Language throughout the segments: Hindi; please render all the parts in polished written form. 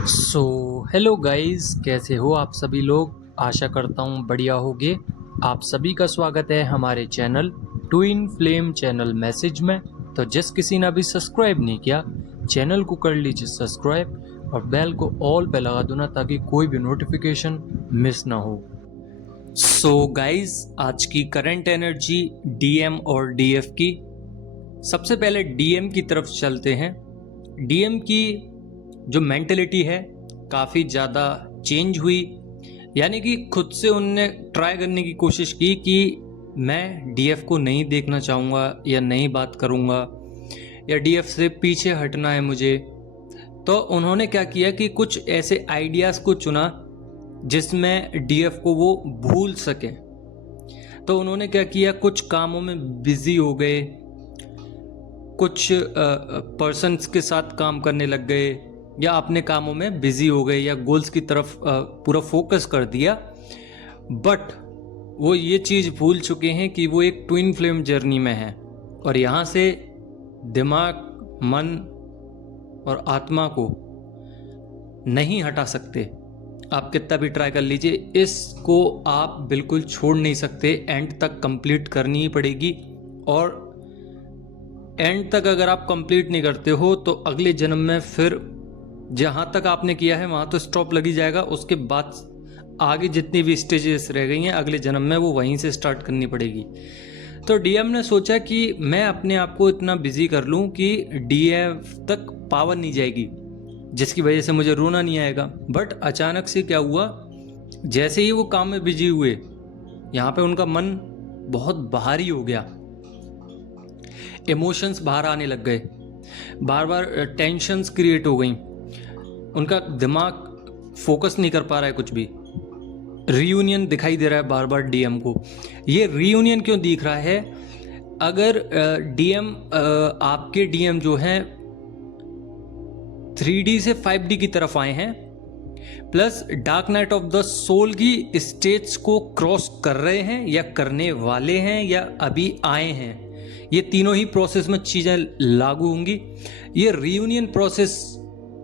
सो हेलो गाइस, कैसे हो आप सभी लोग। आशा करता हूँ बढ़िया होगे। आप सभी का स्वागत है हमारे channel twin flame channel message में। तो जिस किसी ने अभी सब्सक्राइब नहीं किया, चैनल को कर लीजिए सब्सक्राइब और बेल को ऑल पे लगा दो ना, ताकि कोई भी नोटिफिकेशन मिस ना हो। सो गाइस, आज की करंट एनर्जी डीएम और डीएफ की। सबसे पहले डीएम की तरफ चलते हैं। डीएम की जो मेंटेलिटी है काफ़ी ज़्यादा चेंज हुई, यानी कि खुद से उनने ट्राई करने की कोशिश की कि मैं डीएफ को नहीं देखना चाहूँगा या नहीं बात करूँगा या डीएफ से पीछे हटना है मुझे। तो उन्होंने क्या किया कि कुछ ऐसे आइडियाज़ को चुना जिसमें डीएफ को वो भूल सकें। तो उन्होंने क्या किया, कुछ कामों में बिजी हो गए, कुछ पर्सन्स के साथ काम करने लग गए या अपने कामों में बिजी हो गए या गोल्स की तरफ पूरा फोकस कर दिया। बट वो ये चीज़ भूल चुके हैं कि वो एक ट्विन फ्लेम जर्नी में है और यहाँ से दिमाग, मन और आत्मा को नहीं हटा सकते। आप कितना भी ट्राई कर लीजिए, इसको आप बिल्कुल छोड़ नहीं सकते। एंड तक कंप्लीट करनी ही पड़ेगी। और एंड तक अगर आप कंप्लीट नहीं करते हो तो अगले जन्म में फिर जहाँ तक आपने किया है वहाँ तो स्टॉप लगी जाएगा। उसके बाद आगे जितनी भी स्टेजेस रह गई हैं अगले जन्म में वो वहीं से स्टार्ट करनी पड़ेगी। तो डीएम ने सोचा कि मैं अपने आप को इतना बिजी कर लूँ कि डीएफ तक पावर नहीं जाएगी, जिसकी वजह से मुझे रोना नहीं आएगा। बट अचानक से क्या हुआ, जैसे ही वो काम में बिजी हुए, यहाँ पे उनका मन बहुत भारी हो गया, इमोशंस बाहर आने लग गए, बार बार टेंशन्स क्रिएट हो गई, उनका दिमाग फोकस नहीं कर पा रहा है कुछ भी। रीयूनियन दिखाई दे रहा है बार बार डीएम को। ये रीयूनियन क्यों दिख रहा है? अगर डीएम आपके डीएम जो हैं 3D से 5D की तरफ आए हैं, plus dark night of the soul की स्टेज को क्रॉस कर रहे हैं या करने वाले हैं या अभी आए हैं, ये तीनों ही प्रोसेस में चीज़ें लागू होंगी। ये रीयूनियन प्रोसेस,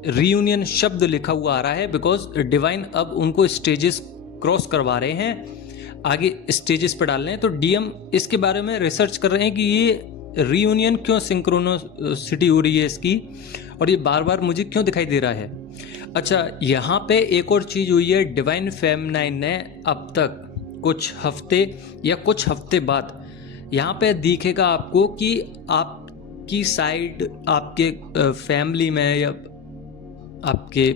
रीयूनियन शब्द लिखा हुआ आ रहा है बिकॉज डिवाइन अब उनको स्टेजेस क्रॉस करवा रहे हैं, आगे स्टेजेस पर डाल रहे हैं। तो डीएम इसके बारे में रिसर्च कर रहे हैं कि ये रीयूनियन क्यों, सिंक्रोनोसिटी हो रही है इसकी, और ये बार बार मुझे क्यों दिखाई दे रहा है। अच्छा, यहाँ पे एक और चीज़ हुई है। डिवाइन फेमिनाइन ने अब तक कुछ हफ्ते या कुछ हफ्ते बाद यहाँ पे दिखेगा आपको कि आपकी साइड, आपके फैमिली में या आपके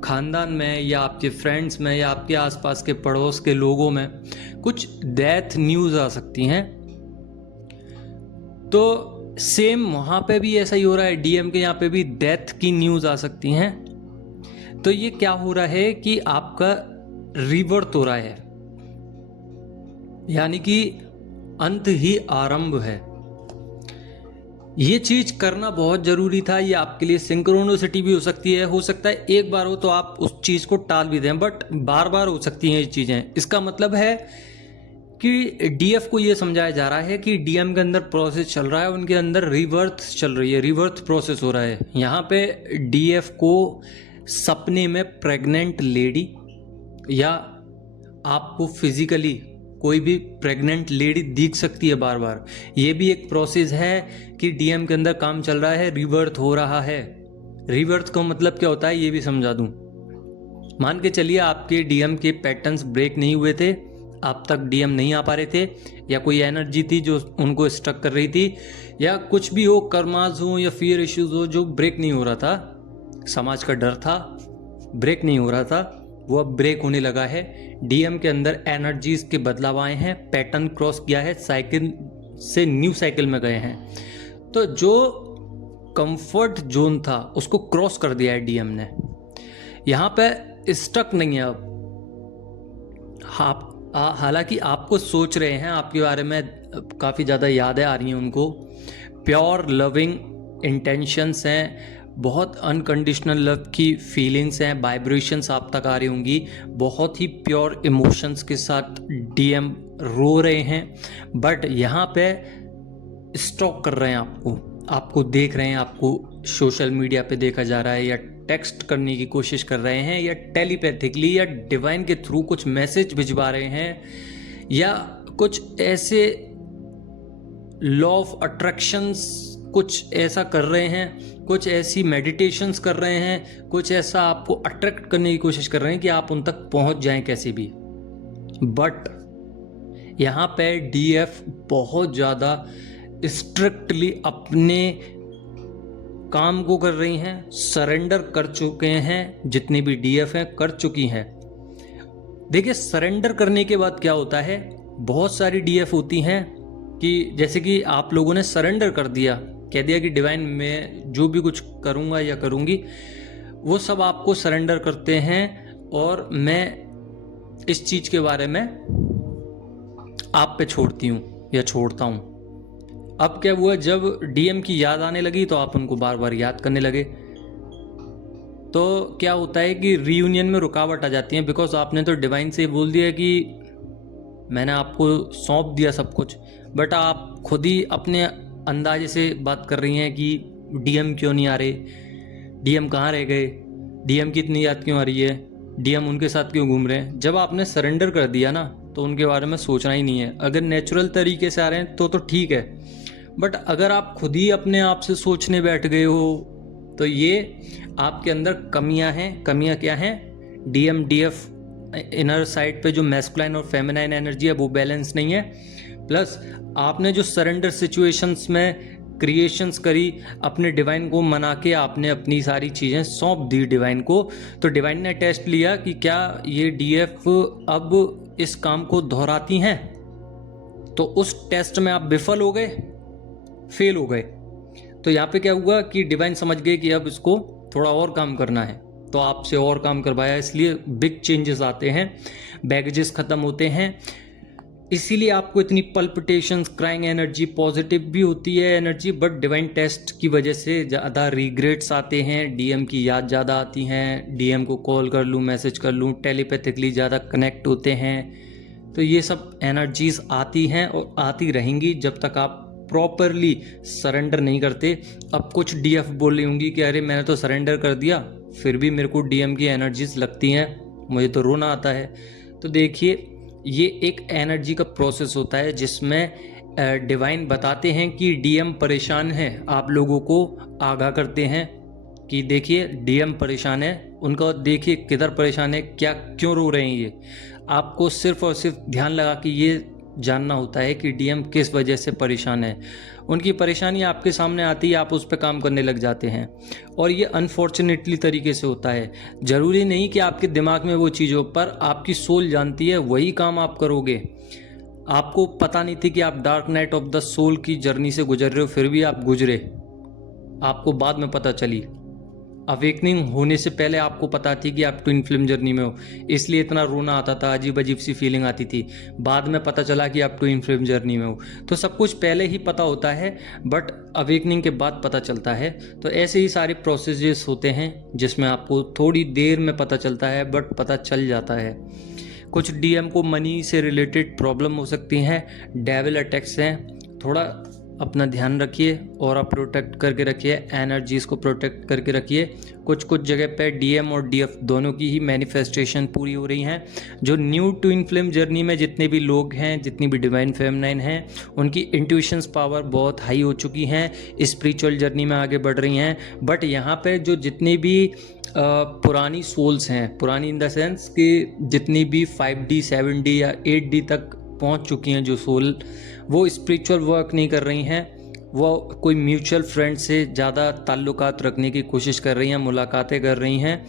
खानदान में या आपके फ्रेंड्स में या आपके आसपास के पड़ोस के लोगों में कुछ डेथ न्यूज़ आ सकती हैं। तो सेम वहाँ पे भी ऐसा ही हो रहा है, डीएम के यहाँ पे भी डेथ की न्यूज़ आ सकती हैं। तो ये क्या हो रहा है कि आपका रिवर्थ हो रहा है, यानी कि अंत ही आरंभ है। ये चीज़ करना बहुत ज़रूरी था। ये आपके लिए सिंक्रोनिसिटी भी हो सकती है, हो सकता है एक बार हो तो आप उस चीज़ को टाल भी दें, बट बार बार हो सकती हैं ये चीज़ें। इसका मतलब है कि डीएफ को ये समझाया जा रहा है कि डीएम के अंदर प्रोसेस चल रहा है, उनके अंदर रिवर्थ चल रही है, रिवर्थ प्रोसेस हो रहा है। यहाँ पे डीएफ को सपने में प्रेग्नेंट लेडी या आपको फिजिकली कोई भी प्रेग्नेंट लेडी दिख सकती है बार बार। ये भी एक प्रोसेस है कि डीएम के अंदर काम चल रहा है, रिवर्थ हो रहा है। रिवर्थ का मतलब क्या होता है ये भी समझा दूं। मान के चलिए आपके डीएम के पैटर्न्स ब्रेक नहीं हुए थे, आप तक डीएम नहीं आ पा रहे थे, या कोई एनर्जी थी जो उनको स्टक कर रही थी, या कुछ भी हो, कर्माज हो या फियर इश्यूज हो जो ब्रेक नहीं हो रहा था, समाज का डर था, ब्रेक नहीं हो रहा था, वो अब ब्रेक होने लगा है। डीएम के अंदर एनर्जीज के बदलाव आए हैं, पैटर्न क्रॉस किया है, साइकिल से न्यू साइकिल में गए हैं। तो जो कंफर्ट जोन था उसको क्रॉस कर दिया है डीएम ने, यहाँ पे स्टक नहीं है अब। हालांकि आपको सोच रहे हैं, आपके बारे में काफ़ी ज़्यादा यादें आ रही हैं उनको, प्योर लविंग इंटेंशंस हैं, बहुत अनकंडीशनल लव की फीलिंग्स हैं, वाइब्रेशंस आप तक आ रही होंगी, बहुत ही प्योर इमोशंस के साथ डीएम रो रहे हैं। बट यहाँ पे स्टॉक कर रहे हैं आपको देख रहे हैं, आपको सोशल मीडिया पे देखा जा रहा है या टेक्स्ट करने की कोशिश कर रहे हैं या टेलीपैथिकली या डिवाइन के थ्रू कुछ मैसेज भिजवा रहे हैं या कुछ ऐसे लॉ ऑफ अट्रैक्शंस कुछ ऐसा कर रहे हैं, कुछ ऐसी मेडिटेशंस कर रहे हैं, कुछ ऐसा आपको अट्रैक्ट करने की कोशिश कर रहे हैं कि आप उन तक पहुंच जाएं कैसे भी। बट यहाँ पे डीएफ बहुत ज़्यादा स्ट्रिक्टली अपने काम को कर रही हैं, सरेंडर कर चुके हैं, जितनी भी डीएफ हैं कर चुकी हैं। देखिए सरेंडर करने के बाद क्या होता है, बहुत सारी डीएफ होती हैं कि जैसे कि आप लोगों ने सरेंडर कर दिया, कह दिया कि डिवाइन मैं जो भी कुछ करूँगा या करूँगी वो सब आपको सरेंडर करते हैं और मैं इस चीज़ के बारे में आप पे छोड़ती हूँ या छोड़ता हूँ। अब क्या हुआ, जब डीएम की याद आने लगी तो आप उनको बार बार याद करने लगे, तो क्या होता है कि रीयूनियन में रुकावट आ जाती है। बिकॉज आपने तो डिवाइन से बोल दिया कि मैंने आपको सौंप दिया सब कुछ, बट आप खुद ही अपने अंदाजे से बात कर रही हैं कि डीएम क्यों नहीं आ रहे, डीएम कहाँ रह गए, डीएम की इतनी याद क्यों आ रही है, डीएम उनके साथ क्यों घूम रहे हैं। जब आपने सरेंडर कर दिया ना तो उनके बारे में सोचना ही नहीं है। अगर नेचुरल तरीके से आ रहे हैं तो ठीक है, बट अगर आप खुद ही अपने आप से सोचने बैठ गए हो तो ये आपके अंदर कमियां हैं। कमियां क्या हैं, डीएम डीएफ इनर साइड पे जो मैस्कुलाइन और फेमिनाइन एनर्जी है वो बैलेंस नहीं है, प्लस आपने जो सरेंडर सिचुएशंस में क्रिएशंस करी, अपने डिवाइन को मना के आपने अपनी सारी चीज़ें सौंप दी डिवाइन को, तो डिवाइन ने टेस्ट लिया कि क्या ये डीएफ अब इस काम को दोहराती हैं। तो उस टेस्ट में आप विफल हो गए, फेल हो गए। तो यहाँ पे क्या हुआ कि डिवाइन समझ गए कि अब इसको थोड़ा और काम करना है, तो आपसे और काम करवाया। इसलिए बिग चेंजेस आते हैं, बैगेजेस ख़त्म होते हैं, इसीलिए आपको इतनी पल्पिटेशंस, क्राइंग एनर्जी, पॉजिटिव भी होती है एनर्जी, बट डिवाइन टेस्ट की वजह से ज़्यादा रिग्रेट्स आते हैं, डीएम की याद ज़्यादा आती हैं, डीएम को कॉल कर लूँ, मैसेज कर लूँ, टेलीपैथिकली ज़्यादा कनेक्ट होते हैं। तो ये सब एनर्जीज आती हैं और आती रहेंगी जब तक आप प्रॉपरली सरेंडर नहीं करते। अब कुछ डीएफ बोल रही होंगी कि अरे मैंने तो सरेंडर कर दिया फिर भी मेरे को डीएम की एनर्जीज लगती हैं, मुझे तो रोना आता है। तो देखिए ये एक एनर्जी का प्रोसेस होता है जिसमें डिवाइन बताते हैं कि डीएम परेशान है, आप लोगों को आगाह करते हैं कि देखिए डीएम परेशान है, उनका देखिए किधर परेशान है, क्या क्यों रो रहे हैं ये। आपको सिर्फ और सिर्फ ध्यान लगा कि ये जानना होता है कि डीएम किस वजह से परेशान है। उनकी परेशानी आपके सामने आती है, आप उस पर काम करने लग जाते हैं, और ये अनफॉर्चुनेटली तरीके से होता है। ज़रूरी नहीं कि आपके दिमाग में वो चीज़ हो, पर आपकी सोल जानती है, वही काम आप करोगे। आपको पता नहीं थी कि आप dark night of the soul की जर्नी से गुजर रहे हो, फिर भी आप गुजरे, आपको बाद में पता चली। अवेकनिंग होने से पहले आपको पता थी कि आप ट्विन फ्लेम जर्नी में हो, इसलिए इतना रोना आता था, अजीब अजीब सी फीलिंग आती थी। बाद में पता चला कि आप ट्विन फ्लेम जर्नी में हो। तो सब कुछ पहले ही पता होता है, बट अवेकनिंग के बाद पता चलता है। तो ऐसे ही सारे प्रोसेसेस होते हैं जिसमें आपको थोड़ी देर में पता चलता है, बट पता चल जाता है। कुछ डीएम को मनी से रिलेटेड प्रॉब्लम हो सकती हैं, डेविल अटैक्स हैं, थोड़ा अपना ध्यान रखिए और आप प्रोटेक्ट करके रखिए, एनर्जीज़ को प्रोटेक्ट करके रखिए। कुछ कुछ जगह पे डीएम और डीएफ दोनों की ही मैनिफेस्टेशन पूरी हो रही हैं। जो न्यू ट्विन फ्लेम जर्नी में जितने भी लोग हैं, जितनी भी डिवाइन फेमिनाइन हैं, उनकी इंट्यूशंस पावर बहुत हाई हो चुकी हैं, स्पिरिचुअल जर्नी में आगे बढ़ रही हैं। बट यहाँ पे जो जितनी भी पुरानी सोल्स हैं, पुरानी इन द सेंस कि जितनी भी 5D 7D या 8D तक पहुँच चुकी हैं जो सोल, वो स्पिरिचुअल वर्क नहीं कर रही हैं, वो कोई म्यूचुअल फ्रेंड से ज़्यादा ताल्लुकात रखने की कोशिश कर रही हैं, मुलाकातें कर रही हैं,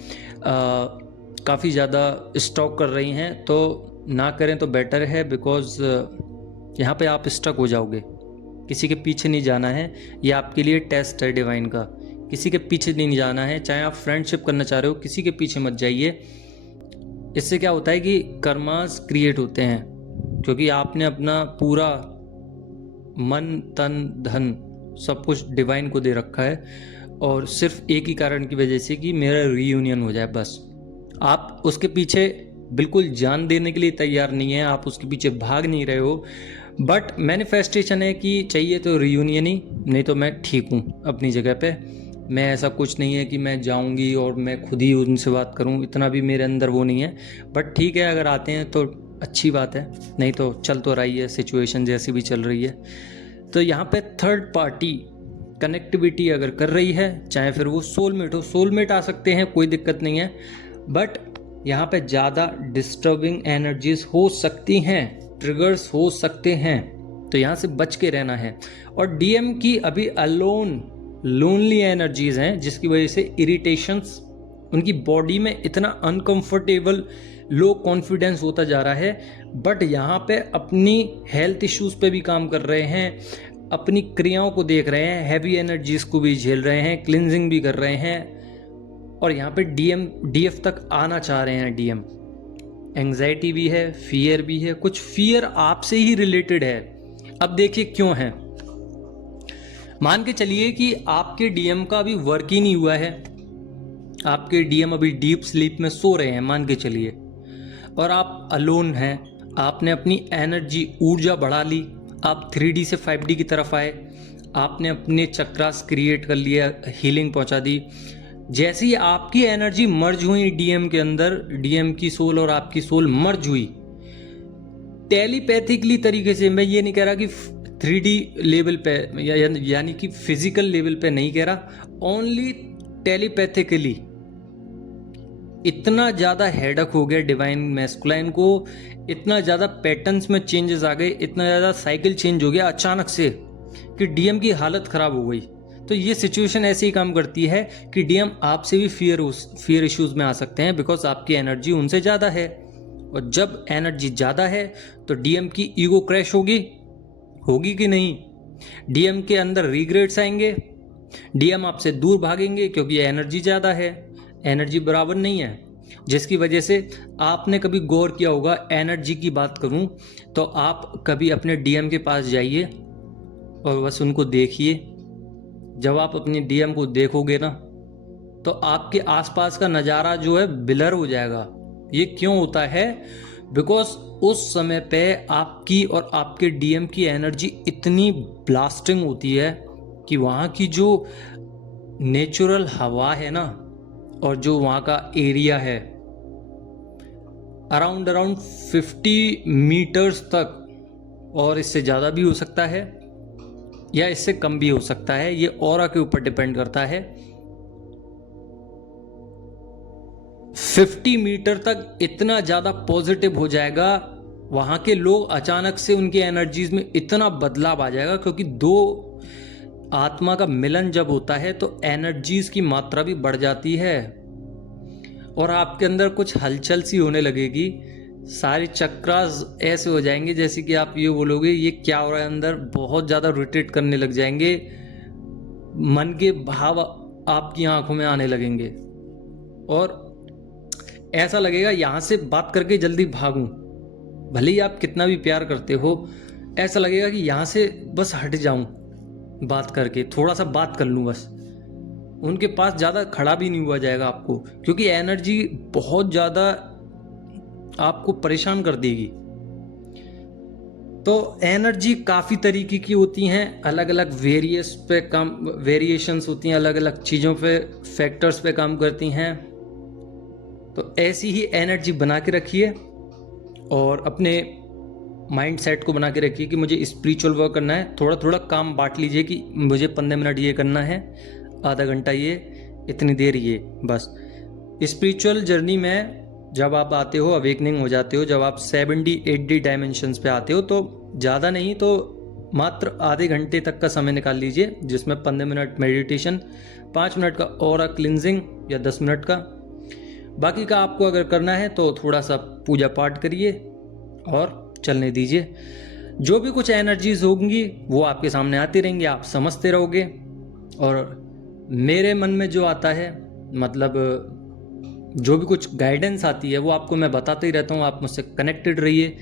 काफ़ी ज़्यादा स्टॉक कर रही हैं। तो ना करें तो बेटर है, बिकॉज़ यहाँ पे आप स्टक हो जाओगे। किसी के पीछे नहीं जाना है, ये आपके लिए टेस्ट है डिवाइन का। किसी के पीछे नहीं जाना है, चाहे आप फ्रेंडशिप करना चाह रहे हो, किसी के पीछे मत जाइए। इससे क्या होता है कि कर्मास क्रिएट होते हैं, क्योंकि आपने अपना पूरा मन तन धन सब कुछ डिवाइन को दे रखा है, और सिर्फ एक ही कारण की वजह से कि मेरा रीयूनियन हो जाए, बस। आप उसके पीछे बिल्कुल जान देने के लिए तैयार नहीं है, आप उसके पीछे भाग नहीं रहे हो, बट मैनिफेस्टेशन है कि चाहिए तो रीयूनियन ही, नहीं तो मैं ठीक हूँ अपनी जगह पे। मैं ऐसा कुछ नहीं है कि मैं जाऊंगी और मैं खुद ही उनसे बात करूं, इतना भी मेरे अंदर वो नहीं है। बट ठीक है, अगर आते हैं तो अच्छी बात है, नहीं तो चल तो रही है, सिचुएशन जैसी भी चल रही है। तो यहाँ पे थर्ड पार्टी कनेक्टिविटी अगर कर रही है, चाहे फिर वो सोलमेट हो, सोलमेट आ सकते हैं, कोई दिक्कत नहीं है। बट यहाँ पे ज़्यादा डिस्टर्बिंग एनर्जीज हो सकती हैं, ट्रिगर्स हो सकते हैं, तो यहाँ से बच के रहना है। और डीएम की अभी अलोन लोनली एनर्जीज हैं, जिसकी वजह से इरिटेशंस, उनकी बॉडी में इतना अनकंफर्टेबल, लो कॉन्फिडेंस होता जा रहा है। बट यहाँ पे अपनी हेल्थ इश्यूज पे भी काम कर रहे हैं, अपनी क्रियाओं को देख रहे हैं, हैवी एनर्जीज को भी झेल रहे हैं, क्लिनजिंग भी कर रहे हैं, और यहाँ पे डीएफ तक आना चाह रहे हैं। डीएम एंग्जाइटी भी है, फियर भी है, कुछ फियर आपसे ही रिलेटेड है। अब देखिए क्यों है। मान के चलिए कि आपके डीएम का अभी वर्क ही नहीं हुआ है, आपके डीएम अभी डीप स्लीप में सो रहे हैं मान के चलिए, और आप अलोन हैं, आपने अपनी एनर्जी ऊर्जा बढ़ा ली, आप 3D से 5D की तरफ आए, आपने अपने चक्रास क्रिएट कर लिया, हीलिंग पहुंचा दी। जैसे ही आपकी एनर्जी मर्ज हुई डीएम के अंदर, डीएम की सोल और आपकी सोल मर्ज हुई टेलीपैथिकली तरीके से, मैं ये नहीं कह रहा कि 3D लेवल पे यानी कि फिजिकल लेवल पे नहीं कह रहा, ओनली टेलीपैथिकली इतना ज़्यादा हेडक हो गया डिवाइन मैस्कुलाइन को, इतना ज़्यादा पैटर्न्स में चेंजेस आ गए, इतना ज़्यादा साइकिल चेंज हो गया अचानक से कि डीएम की हालत ख़राब हो गई। तो ये सिचुएशन ऐसे ही काम करती है कि डीएम आपसे भी फियर इश्यूज में आ सकते हैं, बिकॉज आपकी एनर्जी उनसे ज़्यादा है, और जब एनर्जी ज़्यादा है तो डीएम की ईगो क्रैश होगी कि नहीं, डीएम के अंदर रिग्रेट्स आएंगे, डीएम आपसे दूर भागेंगे क्योंकि एनर्जी ज़्यादा है, एनर्जी बराबर नहीं है। जिसकी वजह से आपने कभी गौर किया होगा, एनर्जी की बात करूं तो आप कभी अपने डीएम के पास जाइए और बस उनको देखिए। जब आप अपने डीएम को देखोगे ना, तो आपके आसपास का नज़ारा जो है ब्लर हो जाएगा। ये क्यों होता है? बिकॉज उस समय पे आपकी और आपके डीएम की एनर्जी इतनी ब्लास्टिंग होती है कि वहाँ की जो नेचुरल हवा है ना, और जो वहाँ का एरिया है, अराउंड 50 मीटर्स तक, और इससे ज़्यादा भी हो सकता है या इससे कम भी हो सकता है, ये ऑरा के ऊपर डिपेंड करता है। 50 मीटर तक इतना ज़्यादा पॉजिटिव हो जाएगा, वहाँ के लोग अचानक से उनकी एनर्जीज में इतना बदलाव आ जाएगा, क्योंकि दो आत्मा का मिलन जब होता है तो एनर्जीज की मात्रा भी बढ़ जाती है, और आपके अंदर कुछ हलचल सी होने लगेगी, सारे चक्रास ऐसे हो जाएंगे जैसे कि आप ये बोलोगे ये क्या हो रहा है अंदर, बहुत ज़्यादा रोटेट करने लग जाएंगे, मन के भाव आपकी आंखों में आने लगेंगे, और ऐसा लगेगा यहाँ से बात करके जल्दी भागूं। भले ही आप कितना भी प्यार करते हो, ऐसा लगेगा कि यहाँ से बस हट जाऊं, बात करके थोड़ा सा बात कर लूं बस। उनके पास ज़्यादा खड़ा भी नहीं हुआ जाएगा आपको, क्योंकि एनर्जी बहुत ज़्यादा आपको परेशान कर देगी। तो एनर्जी काफ़ी तरीके की होती हैं, अलग अलग वेरिएशंस होती हैं, अलग अलग चीज़ों पे, फैक्टर्स पे काम करती हैं। तो ऐसी ही एनर्जी बना के रखिए, और अपने माइंड सेट को बना के रखिए कि मुझे स्पिरिचुअल वर्क करना है। थोड़ा थोड़ा काम बांट लीजिए कि मुझे 15 मिनट ये करना है, आधा घंटा ये, इतनी देर ये, बस। स्पिरिचुअल जर्नी में जब आप आते हो, अवेकनिंग हो जाते हो, जब आप 70-80 डायमेंशंस पे आते हो, तो ज़्यादा नहीं तो मात्र आधे घंटे तक का समय निकाल लीजिए, जिसमें 15 मिनट मेडिटेशन, 5 मिनट का ऑरा क्लिनजिंग या 10 मिनट का। बाकी का आपको अगर करना है तो थोड़ा सा पूजा पाठ करिए और चलने दीजिए। जो भी कुछ एनर्जीज होंगी वो आपके सामने आती रहेंगी, आप समझते रहोगे। और मेरे मन में जो आता है, मतलब जो भी कुछ गाइडेंस आती है वो आपको मैं बताता ही रहता हूँ। आप मुझसे कनेक्टेड रहिए,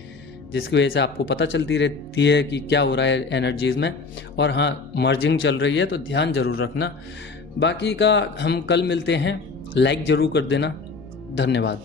जिसकी वजह से आपको पता चलती रहती है कि क्या हो रहा है एनर्जीज़ में। और हाँ, मर्जिंग चल रही है तो ध्यान जरूर रखना। बाकी का हम कल मिलते हैं, लाइक ज़रूर कर देना। धन्यवाद।